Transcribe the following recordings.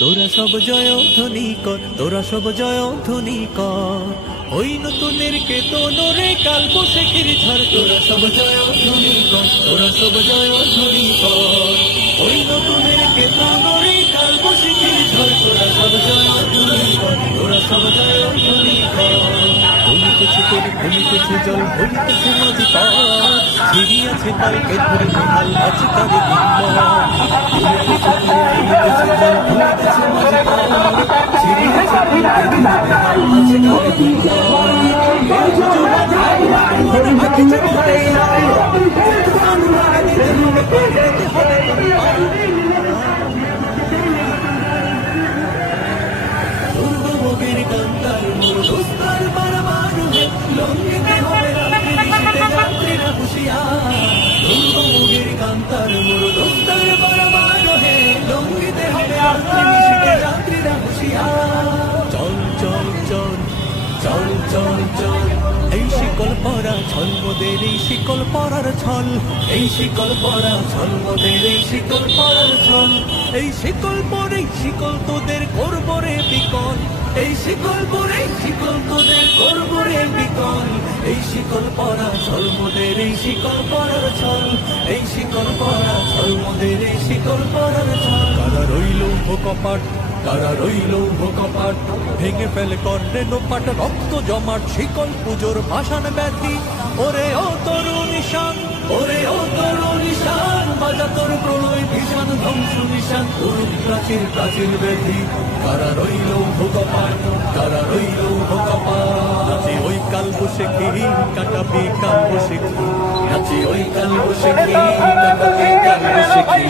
তোরা সব জয়ধ্বনি কর, তোরা সব জয়ধ্বনি কর, ওই নতুনের কেতনরে কাল বৈশাখীর ঝড়। তোরা সব জয়ধ্বনি কর, তোরা সব জয়ধ্বনি কর, ওই নতুনের কেতনরে কাল বৈশাখীর ঝড়। তোরা সব জয়ধ্বনি কর, তোরা সব জয়ধ্বনি কর। ভুলিতেছে তোর, ভুলিতেছে জল, ভুলিতেছে মাঝি পথ, ছিড়িয়াছে পালকে ধরে মহাল আছে তারে দিন। ভুলিতেছে তোর, ভুলিতেছে জল, ভুলিতেছে মাঝি পথ, ছিড়িয়াছে পালকে ধরে মহাল আছে তারে দিন। দুর্গভোগের কান্তার মোর দোস্তার বারবার লঙ্ঘিতে হবে যাত্রীরা হুঁশিয়ার। দুর্গভোগের কান্তার মোর দোস্তার বারবার লঙ্ঘিতে হবে যাত্রীরা হুঁশিয়ার। চল চল চল চল চল চল, এই শিকল পরা ছল মোদের, এই শিকল পরার ছল, এই শিকল পরা ছল মোদের, এই শিকল পরার ছল। এই শিকল পরে শিকল তোদের করব রে বিকল, এই শিকল পরে শিকল তোদের করব রে বিকল। এই শিকল পরা ছল মোদের, এই শিকল পরার ছল, এই শিকল পরা ছল মোদের, এই শিকল পরার ছল। কারা রইল কপাট, কারা রইল কপাট, ভেঙে ফেলে কর্ণে নোপাট, রক্ত জমাট শিকল পুজোর ভাষণ ব্যাধি। ওরে ও তরু নিশান, ওরে ও তরু নিশান, বাজা তোর প্রলয় ভীষণ ধ্বংস নিশান, তরুণ প্রাচীর প্রাচীর ব্যাধি। কারা রইল কপাট, কারা রইল কপাট, নাচি ওই কাল বৈশাখী কাটাবি কাল বৈশাখী, নাচি ওই কাল বৈশাখী কাটাবি কাল বৈশাখী।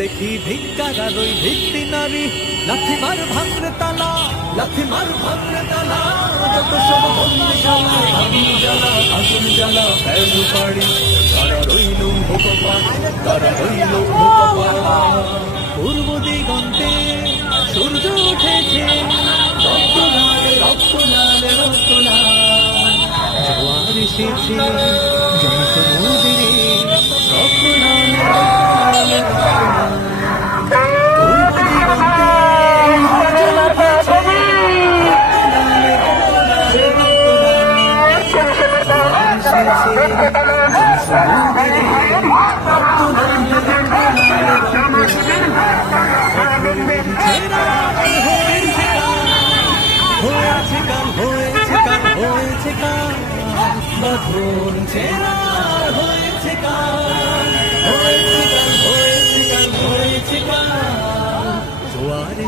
দেখি ভিক্ষারা রই ভিত্তি নারী, লাথি মার ভাঙরে তালা, লাথি মার ভাঙরে তালা, যত সব বন্ধে জ্বালা, আগুন জ্বালা, আগুন জ্বালা ফেল পাড়ি। কারা রইল কপাট, কারা রইল কপাট। পূর্ব দিগন্তে সূর্য উঠেছে, রক্ত লাল, রক্ত লাল, রক্ত লাল। জোয়ার এসেছে জনসমুদ্রে, রক্ত লাল, রক্ত লাল, রক্ত লাল। পূর্ব দিগন্তে বাঁধন ছেড়া হয়েছে কাল, হয়েছে কাল, হয়েছে কাল, হয়েছে কাল। জোয়ার